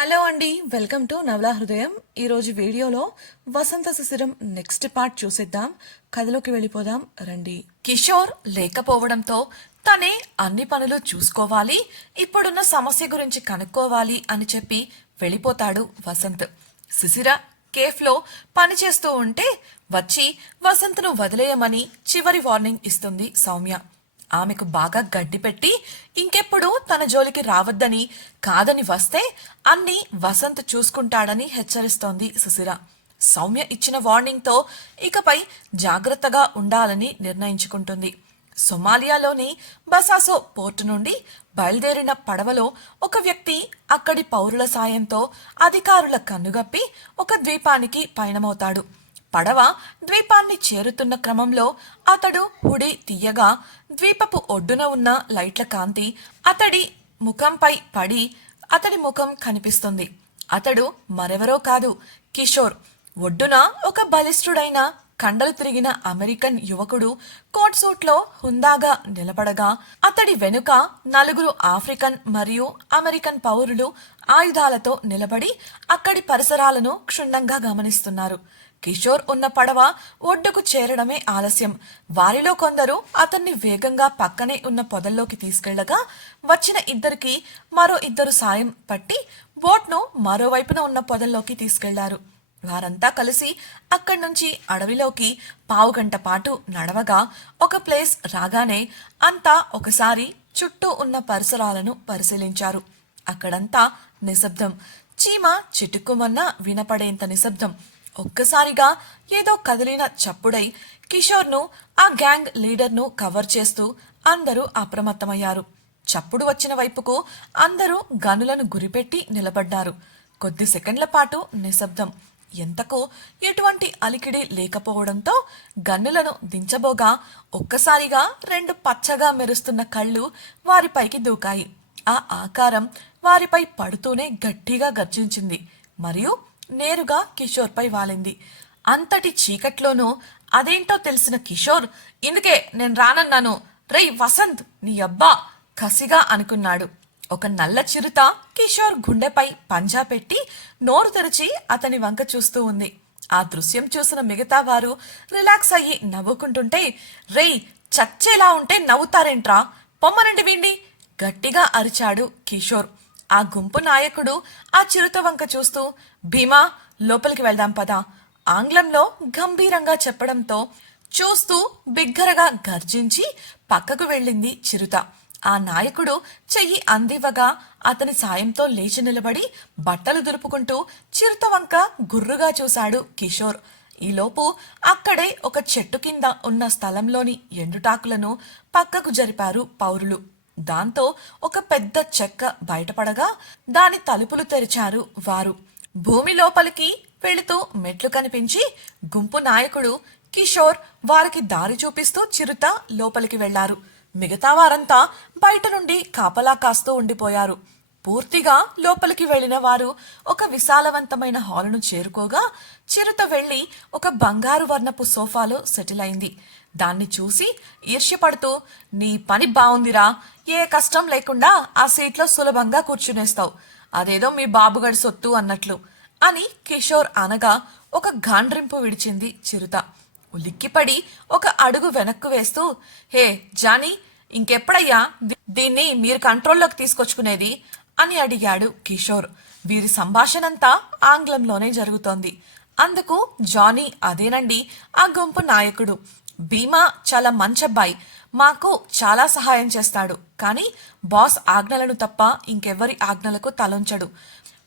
Hello అండి welcome to నవలా హృదయం. ఈరోజు వీడియోలో వసంత శిశిరం నెక్స్ట్ పార్ట్ చూసేద్దాం. కథలోకి వెళ్ళిపోదాం రండి. కిషోర్ లేకపోవడంతో తనే అన్ని పనులు చూసుకోవాలి ఇప్పుడున్న సమస్య గురించి కనుక్కోవాలి అని చెప్పి వెళ్ళిపోతాడు వసంత్. శిశిర కేఫ్లో పనిచేస్తూ ఉంటే వచ్చి వసంత్ను వదిలేయమని చివరి వార్నింగ్ ఇస్తుంది సౌమ్య. ఆమెకు బాగా గడ్డి పెట్టి ఇంకెప్పుడు తన జోలికి రావద్దని కాదని వస్తే అన్ని వసంత్ చూసుకుంటాడని హెచ్చరిస్తోంది సుశిర సౌమ్య ఇచ్చిన వార్నింగ్తో ఇకపై జాగ్రత్తగా ఉండాలని నిర్ణయించుకుంటుంది. సొమాలియాలోని బసాసో పోర్టు నుండి బయలుదేరిన పడవలో ఒక వ్యక్తి అక్కడి పౌరుల సాయంతో అధికారుల కన్నుగప్పి ఒక ద్వీపానికి పయనమవుతాడు. పడవ ద్వీపాన్ని చేరుతున్న క్రమంలో అతడు హుడి తీయగా ద్వీపపు ఒడ్డున ఉన్న లైట్ల కాంతి అతడి ముఖంపై పడి అతడి ముఖం కనిపిస్తుంది. అతడు మరెవరో కాదు కిషోర్. ఒడ్డున ఒక బలిష్ఠుడైన కండలు తిరిగిన అమెరికన్ యువకుడు కోట్ సూట్లో హుందాగా నిలబడగా అతడి వెనుక నలుగురు ఆఫ్రికన్ మరియు అమెరికన్ పౌరులు ఆయుధాలతో నిలబడి అక్కడి పరిసరాలను క్షుణ్ణంగా గమనిస్తున్నారు. కిషోర్ ఉన్న పడవ ఒడ్డుకు చేరడమే ఆలస్యం. వారిలో కొందరు అతన్ని వేగంగా పక్కనే ఉన్న పొదల్లోకి తీసుకెళ్ళగా వచ్చిన ఇద్దరికి మరో ఇద్దరు సాయం పట్టి బోట్ను మరోవైపున ఉన్న పొదల్లోకి తీసుకెళ్ళారు. వారంతా కలిసి అక్కడి నుంచి అడవిలోకి పావుగంట పాటు నడవగా ఒక ప్లేస్ రాగానే అంతా ఒకసారి చుట్టూ ఉన్న పరిసరాలను పరిశీలించారు. అక్కడంతా నిశ్శబ్దం. చీమ చిటుక్కుమన్నా వినపడేంత నిశ్శబ్దం. ఒక్కసారిగా ఏదో కదిలిన చప్పుడై కిషోర్ను ఆ గ్యాంగ్ లీడర్ను కవర్ చేస్తూ అందరూ అప్రమత్తమయ్యారు. చప్పుడు వచ్చిన వైపుకు అందరూ గనులను గురిపెట్టి నిలబడ్డారు. కొద్ది సెకండ్ల పాటు నిశ్శబ్దం. ఎంతకు ఎటువంటి అలికిడి లేకపోవడంతో గన్నులను దించబోగా ఒక్కసారిగా రెండు పచ్చగా మెరుస్తున్న కళ్ళు వారిపైకి దూకాయి. ఆ ఆకారం వారిపై పడుతూనే గట్టిగా గర్జించింది. మరియు నేరుగా కిషోర్పై వాలింది. అంతటి చీకట్లోనూ అదేంటో తెలిసిన కిషోర్ ఇందుకే నేను రానన్నాను. రేయ్ వసంత్ నీ అబ్బా! కసిగా అనుకున్నాడు. ఒక నల్ల చిరుత కిషోర్ గుండెపై పంజా పెట్టి నోరు తెరిచి అతని వంక చూస్తూ ఉంది. ఆ దృశ్యం చూసిన మిగతా వారు రిలాక్స్ అయ్యి నవ్వుకుంటుంటే రేయ్ చచ్చేలా ఉంటే నవ్వుతారేంట్రా? పొమ్మనండి వీండి గట్టిగా అరిచాడు కిషోర్. ఆ గుంపు నాయకుడు ఆ చిరుత వంక చూస్తూ భీమా లోపలికి వెళ్దాం పదా. ఆంగ్లంలో గంభీరంగా చెప్పడంతో చూస్తూ బిగ్గరగా గర్జించి పక్కకు వెళ్ళింది చిరుత. ఆ నాయకుడు చెయ్యి అందివ్వగా అతని సాయంతో లేచి నిలబడి బట్టలు దులుపుకుంటూ చిరుత వంక గుర్రుగా చూశాడు కిషోర్. ఈలోపు అక్కడే ఒక చెట్టు కింద ఉన్న స్థలంలోని ఎండుటాకులను పక్కకు జరిపారు పౌరులు. దాంతో ఒక పెద్ద చెక్క బయటపడగా దాని తలుపులు తెరిచారు వారు. భూమి లోపలికి వెళుతూ మెట్లు కనిపించి గుంపు నాయకుడు కిషోర్ వారికి దారి చూపిస్తూ చిరుత లోపలికి వెళ్ళారు. మిగతా వారంతా బయట నుండి కాపలా కాస్తూ ఉండిపోయారు. పూర్తిగా లోపలికి వెళ్ళిన వారు ఒక విశాలవంతమైన హాలును చేరుకోగా చిరుత వెళ్ళి ఒక బంగారు వర్ణపు సోఫాలో సెటిల్ అయింది. దాన్ని చూసి ఈర్ష్యపడుతూ నీ పని బావుందిరా. ఏ కష్టం లేకుండా ఆ సీట్లో సులభంగా కూర్చునేస్తావు. అదేదో మీ బాబుగడి సొత్తు అన్నట్లు అని కిషోర్ అనగా ఒక గాండ్రింపు విడిచింది చిరుత. ఉలిక్కిపడి ఒక అడుగు వెనక్కు వేస్తూ హే జానీ ఇంకెప్పుడయ్యా? దీన్ని మీరు కంట్రోల్లోకి తీసుకొచ్చుకునేది. అని అడిగాడు కిషోర్. వీరి సంభాషణంతా ఆంగ్లంలోనే జరుగుతోంది. అందుకు జానీ అదేనండి ఆ గుంపు నాయకుడు. భీమా చాలా మంచబ్బాయి మాకు చాలా సహాయం చేస్తాడు. కానీ బాస్ ఆజ్ఞలను తప్ప ఇంకెవ్వరి ఆజ్ఞలకు తలొంచడు.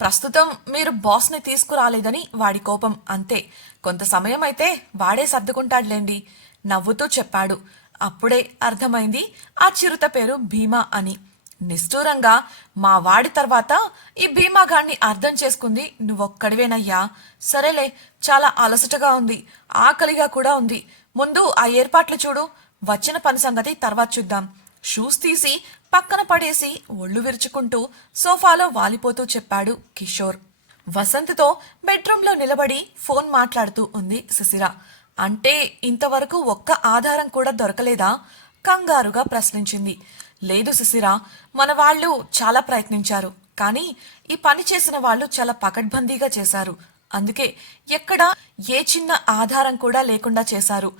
ప్రస్తుతం మీరు బాస్ని తీసుకురాలేదని వాడి కోపం అంతే. కొంత సమయం అయితే వాడే సర్దుకుంటాడులేండి నవ్వుతూ చెప్పాడు. అప్పుడే అర్థమైంది ఆ చిరుత పేరు భీమా అని. నిష్ఠూరంగా మా వాడి తర్వాత ఈ భీమాగాన్ని అర్థం చేసుకుంది. నువ్వొక్కడివేనయ్యా. సరేలే చాలా అలసటగా ఉంది. ఆకలిగా కూడా ఉంది. ముందు ఆ ఏర్పాట్లు చూడు. వచ్చిన పని సంగతి తర్వాత చూద్దాం. షూస్ తీసి పక్కన పడేసి ఒళ్ళు విరుచుకుంటూ సోఫాలో వాలిపోతూ చెప్పాడు కిషోర్. వసంత్తో బెడ్రూమ్లో నిలబడి ఫోన్ మాట్లాడుతూ ఉంది శిశిర అంటే ఇంతవరకు ఒక్క ఆధారం కూడా దొరకలేదా? కంగారుగా ప్రశ్నించింది. లేదు శిశిర మన వాళ్ళు చాలా ప్రయత్నించారు కానీ ఈ పని చేసిన వాళ్ళు చాలా పకడ్బందీగా చేశారు. అందుకే ఎక్కడ ఏ చిన్న ఆధారం కూడా లేకుండా చేశారు.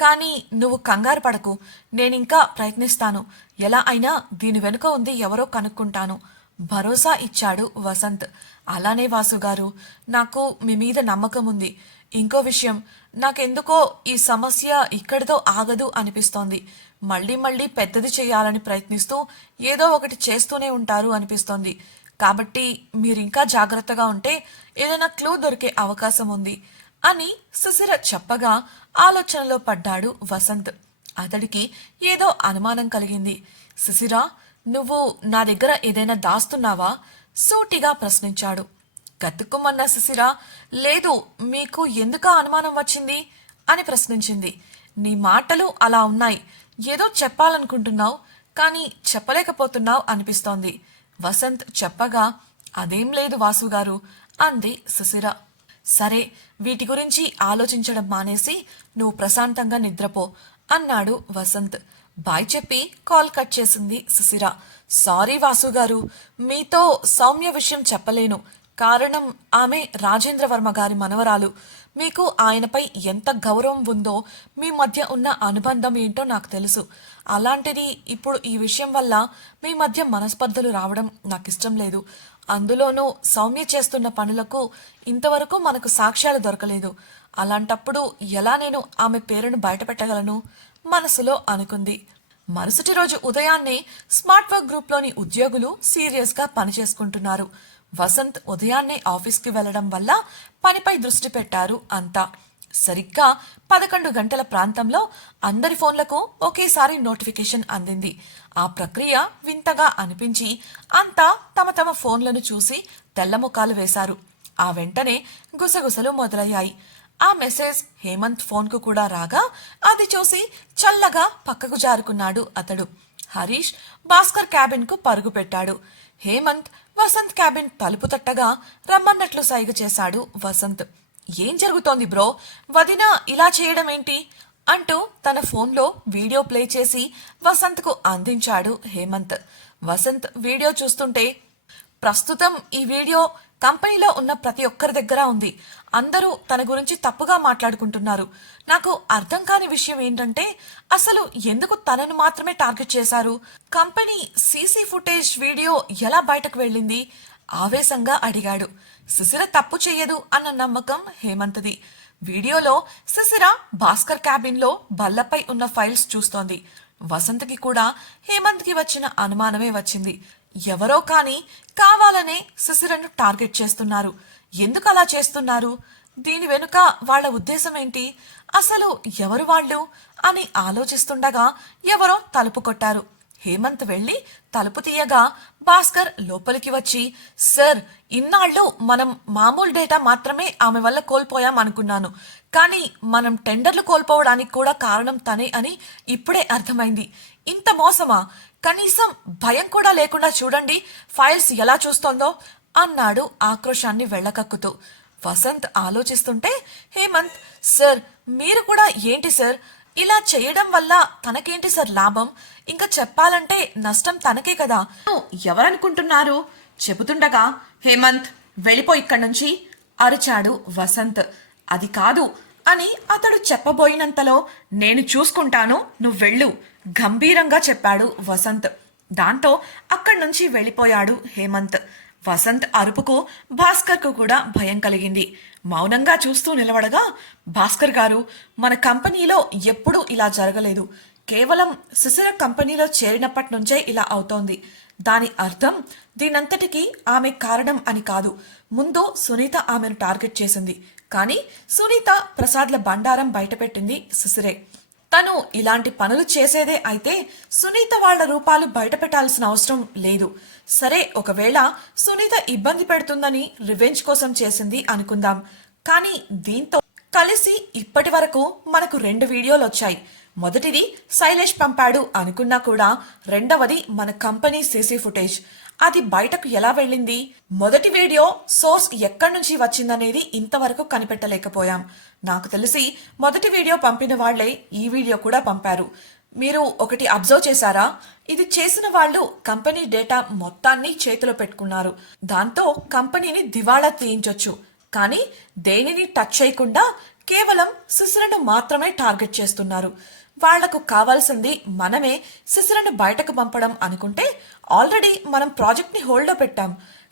కానీ నువ్వు కంగారు పడకు నేనింకా ప్రయత్నిస్తాను. ఎలా అయినా దీని వెనుక ఉంది ఎవరో కనుక్కుంటాను. భరోసా ఇచ్చాడు వసంత్. అలానే వాసు గారు నాకు మీ మీద నమ్మకం ఉంది. ఇంకో విషయం నాకెందుకో ఈ సమస్య ఇక్కడితో ఆగదు అనిపిస్తోంది. మళ్ళీ మళ్ళీ పెద్దది చేయాలని ప్రయత్నిస్తూ ఏదో ఒకటి చేస్తూనే ఉంటారు అనిపిస్తోంది. కాబట్టి మీరు ఇంకా జాగ్రత్తగా ఉంటే ఏదైనా క్లూ దొరికే అవకాశం ఉంది అని సుశిర చెప్పగా ఆలోచనలో పడ్డాడు వసంత్. అతడికి ఏదో అనుమానం కలిగింది. సుశిర నువ్వు నా దగ్గర ఏదైనా దాస్తున్నావా? సూటిగా ప్రశ్నించాడు. గతుక్కుమన్న సుశిర లేదు మీకు ఎందుకు అనుమానం వచ్చింది? అని ప్రశ్నించింది. నీ మాటలు అలా ఉన్నాయి. ఏదో చెప్పాలనుకుంటున్నావు కానీ చెప్పలేకపోతున్నావు అనిపిస్తోంది. వసంత్ చెప్పగా అదేం లేదు వాసు గారు అంది సుశిర సరే వీటి గురించి ఆలోచించడం మానేసి నువ్వు ప్రశాంతంగా నిద్రపో అన్నాడు వసంత్. బాయ్ చెప్పి కాల్ కట్ చేసింది సుశిర సారీ వాసు గారు మీతో సౌమ్య విషయం చెప్పలేను. కారణం ఆమె రాజేంద్రవర్మ గారి మనవరాలు. మీకు ఆయనపై ఎంత గౌరవం ఉందో మీ మధ్య ఉన్న అనుబంధం ఏంటో నాకు తెలుసు. అలాంటిది ఇప్పుడు ఈ విషయం వల్ల మీ మధ్య మనస్పర్ధలు రావడం నాకు ఇష్టం లేదు. అందులోనూ సౌమ్య చేస్తున్న పనులకు ఇంతవరకు మనకు సాక్ష్యాలు దొరకలేదు. అలాంటప్పుడు ఎలా నేను ఆమె పేరును బయటపెట్టగలను? మనసులో అనుకుంది. మరుసటి రోజు ఉదయాన్నే స్మార్ట్ వర్క్ గ్రూప్లోని ఉద్యోగులు సీరియస్గా పనిచేసుకుంటున్నారు. వసంత్ ఉదయాన్నే ఆఫీస్కి వెళ్ళడం వల్ల పనిపై దృష్టి పెట్టారు అంతా. సరిగ్గా పదకొండు గంటల ప్రాంతంలో అందరి ఫోన్లకు ఒకేసారి నోటిఫికేషన్ అందింది. ఆ ప్రక్రియ వింతగా అనిపించి అంతా తమ తమ ఫోన్లను చూసి తెల్లముఖాలు వేశారు. ఆ వెంటనే గుసగుసలు మొదలయ్యాయి. ఆ మెసేజ్ హేమంత్ ఫోన్కు కూడా రాగా అది చూసి చల్లగా పక్కకు జారుకున్నాడు అతడు. హరీష్ భాస్కర్ క్యాబిన్కు పరుగు పెట్టాడు. హేమంత్ వసంత్ క్యాబిన్ తలుపు తట్టగా రమ్మన్నట్లు సైగ చేశాడు వసంత్. ఏం జరుగుతోంది బ్రో? వదిన ఇలా చేయడం ఏంటి? అంటూ తన ఫోన్లో వీడియో ప్లే చేసి వసంత్కు అందించాడు హేమంత్. వసంత్ వీడియో చూస్తుంటే ప్రస్తుతం ఈ వీడియో కంపెనీలో ఉన్న ప్రతి ఒక్కరి దగ్గర ఉంది. అందరూ తన గురించి తప్పుగా మాట్లాడుకుంటున్నారు. నాకు అర్థం కాని విషయం ఏంటంటే అసలు ఎందుకు తనను మాత్రమే టార్గెట్ చేశారు? కంపెనీ సీసీ ఫుటేజ్ వీడియో ఎలా బయటకు వెళ్ళింది? ఆవేశంగా అడిగాడు. శిశిర తప్పు చేయదు అన్న నమ్మకం హేమంత్ది. వీడియోలో శిశిర భాస్కర్ క్యాబిన్లో బల్లపై ఉన్న ఫైల్స్ చూస్తోంది. వసంత్కి కూడా హేమంత్కి వచ్చిన అనుమానమే వచ్చింది. ఎవరో కానీ కావాలనే శిశిరను టార్గెట్ చేస్తున్నారు. ఎందుకు అలా చేస్తున్నారు? దీని వెనుక వాళ్ళ ఉద్దేశం ఏంటి? అసలు ఎవరు వాళ్ళు? అని ఆలోచిస్తుండగా ఎవరో తలుపు కొట్టారు. హేమంత్ వెళ్ళి తలుపు తీయగా భాస్కర్ లోపలికి వచ్చి సార్ ఇన్నాళ్ళు మనం మామూలు డేటా మాత్రమే ఆమె వల్ల కోల్పోయాం అనుకున్నాను. కానీ మనం టెండర్లు కోల్పోవడానికి కూడా కారణం తనే అని ఇప్పుడే అర్థమైంది. ఇంత మోసమా? కనీసం భయం కూడా లేకుండా చూడండి ఫైల్స్ ఎలా చూస్తోందో అన్నాడు ఆక్రోశాన్ని వెళ్ళకక్కుతూ. వసంత్ ఆలోచిస్తుంటే హేమంత్ సార్ మీరు కూడా ఏంటి సార్? ఇలా చేయడం వల్ల తనకేంటి సార్ లాభం? ఇంకా చెప్పాలంటే నష్టం తనకే కదా. ఎవరనుకుంటున్నారు? చెబుతుండగా హేమంత్ వెళ్ళిపో ఇక్కడి నుంచి అరిచాడు వసంత్. అది కాదు అని అతడు చెప్పబోయినంతలో నేను చూసుకుంటాను నువ్వు వెళ్ళు గంభీరంగా చెప్పాడు వసంత్. దాంతో అక్కడి నుంచి వెళ్ళిపోయాడు హేమంత్. వసంత్ అరుపుకు భాస్కర్కు కూడా భయం కలిగింది. మౌనంగా చూస్తూ నిలబడగా భాస్కర్ గారు మన కంపెనీలో ఎప్పుడూ ఇలా జరగలేదు. కేవలం శిశిర కంపెనీలో చేరినప్పటి నుంచే ఇలా అవుతోంది. దాని అర్థం దీనంతటికీ ఆమె కారణం అని కాదు. ముందు సునీత ఆమెను టార్గెట్ చేసింది. కానీ సునీత ప్రసాద్ల బండారం బయటపెట్టింది సుసిరే. తను ఇలాంటి పనులు చేసేదే అయితే సునీత వాళ్ళ రూపాలు బయట పెట్టాల్సిన అవసరం లేదు. సరే ఒకవేళ సునీత ఇబ్బంది పెడుతుందని రివెంజ్ కోసం చేసింది అనుకుందాం. కానీ దీంతో కలిసి ఇప్పటి వరకు మనకు రెండు వీడియోలు వచ్చాయి. మొదటిది శైలేష్ పంపాడు అనుకున్నా కూడా రెండవది మన కంపెనీ సీసీ ఫుటేజ్. అది బయటకు ఎలా వెళ్ళింది? మొదటి వీడియో సోర్స్ ఎక్కడి నుంచి వచ్చిందనేది ఇంతవరకు కనిపెట్టలేకపోయాం. నాకు తెలిసి మొదటి వీడియో పంపిన వాళ్ళే ఈ వీడియో కూడా పంపారు. మీరు ఒకటి అబ్జర్వ్ చేశారా? ఇది చేసిన వాళ్ళు కంపెనీ డేటా మొత్తాన్ని చేతిలో పెట్టుకున్నారు. దాంతో కంపెనీని దివాళా తీయించొచ్చు. కానీ దేనిని టచ్ చేయకుండా కేవలం శిశులను మాత్రమే టార్గెట్ చేస్తున్నారు. వాళ్ళకు కావాల్సింది మనమే శిశులను బయటకు పంపడం అనుకుంటే ఆల్రెడీ మనం ప్రాజెక్ట్ని హోల్డ్లో పెట్టాం.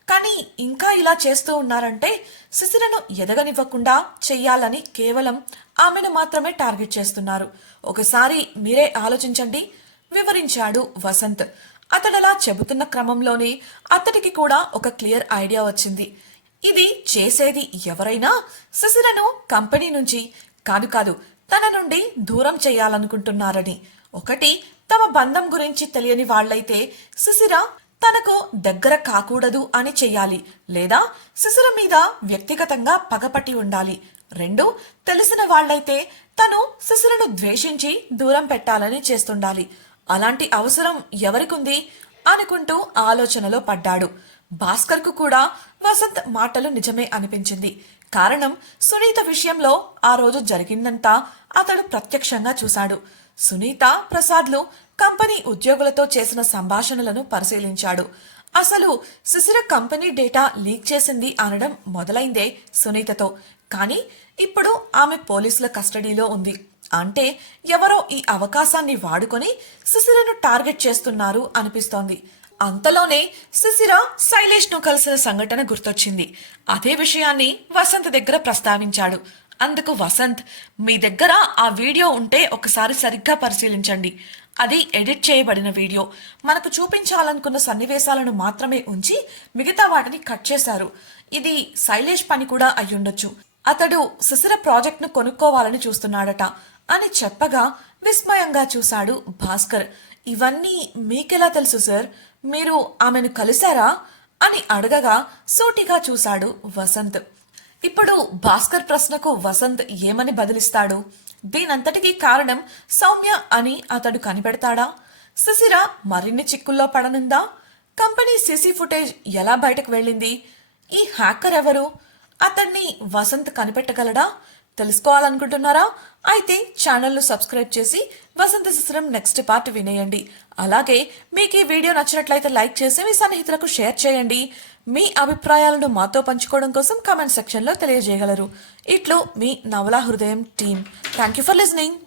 కానీ ఇంకా ఇలా చేస్తూ ఉన్నారంటే శిశులను ఎదగనివ్వకుండా చెయ్యాలని కేవలం ఆమెను మాత్రమే టార్గెట్ చేస్తున్నారు. ఒకసారి మీరే ఆలోచించండి వివరించాడు వసంత్. అతడలా చెబుతున్న క్రమంలోనే అతడికి కూడా ఒక క్లియర్ ఐడియా వచ్చింది. ఇది చేసేది ఎవరైనా శిశిరను కంపెనీ నుంచి కాదు కాదు తన నుండి దూరం చేయాలనుకుంటున్నారని. ఒకటి తమ బంధం గురించి తెలియని వాళ్ళైతే శిశిర తనకు దగ్గర కాకూడదు అని చెయ్యాలి లేదా శిశిర మీద వ్యక్తిగతంగా పగపట్టి ఉండాలి. రెండు తెలిసిన వాళ్ళైతే తను శిశులను ద్వేషించి దూరం పెట్టాలని చేస్తుండాలి. అలాంటి అవసరం ఎవరికుంది? అనుకుంటూ ఆలోచనలో పడ్డాడు. భాస్కర్కు కూడా వసంత్ మాటలు నిజమే అనిపించింది. కారణం సునీత విషయంలో ఆ రోజు జరిగిందంతా అతడు ప్రత్యక్షంగా చూశాడు. సునీత ప్రసాద్లు కంపెనీ ఉద్యోగులతో చేసిన సంభాషణలను పరిశీలించాడు. అసలు శిశిర కంపెనీ డేటా లీక్ చేసింది అనడం మొదలైందే సునీతతో. కానీ ఇప్పుడు ఆమె పోలీసుల కస్టడీలో ఉంది. అంటే ఎవరో ఈ అవకాశాన్ని వాడుకొని శిశిరను టార్గెట్ చేస్తున్నారు అనిపిస్తోంది. అంతలోనే శిశిర శైలేష్ను కలిసిన సంఘటన గుర్తొచ్చింది. అదే విషయాన్ని వసంత్ దగ్గర ప్రస్తావించాడు. అందుకు వసంత్ మీ దగ్గర ఆ వీడియో ఉంటే ఒకసారి సరిగ్గా పరిశీలించండి. అది ఎడిట్ చేయబడిన వీడియో. మనకు చూపించాలనుకున్న సన్నివేశాలను మాత్రమే ఉంచి మిగతా వాటిని కట్ చేశారు. ఇది శైలేష్ పని కూడా అయ్యుండొచ్చు. అతడు శిశిర ప్రాజెక్ట్ను కొనుక్కోవాలని చూస్తున్నాడట అని చెప్పగా విస్మయంగా చూశాడు భాస్కర్. ఇవన్నీ మీకెలా తెలుసు సార్? మీరు ఆమెను కలిశారా? అని అడగగా సూటిగా చూశాడు వసంత్. ఇప్పుడు భాస్కర్ ప్రశ్నకు వసంత్ ఏమని బదిలిస్తాడు? దీనంతటికీ కారణం సౌమ్య అని అతడు కనిపెడతాడా? శిశిర మరిన్ని చిక్కుల్లో పడనుందా? కంపెనీ సీసీ ఫుటేజ్ ఎలా బయటకు వెళ్ళింది? ఈ హ్యాకర్ ఎవరు? అతన్ని వసంత్ కనిపెట్టగలడా? తెలుసుకోవాలనుకుంటున్నారా? అయితే ఛానల్ను సబ్స్క్రైబ్ చేసి వసంత శిశిరం నెక్స్ట్ పార్ట్ వినేయండి. అలాగే మీకు ఈ వీడియో నచ్చినట్లయితే లైక్ చేసి మీ సన్నిహితులకు షేర్ చేయండి. మీ అభిప్రాయాలను మాతో పంచుకోవడం కోసం కామెంట్ సెక్షన్లో తెలియజేయగలరు. ఇట్లు మీ Navala Hrudayam team. Thank you for listening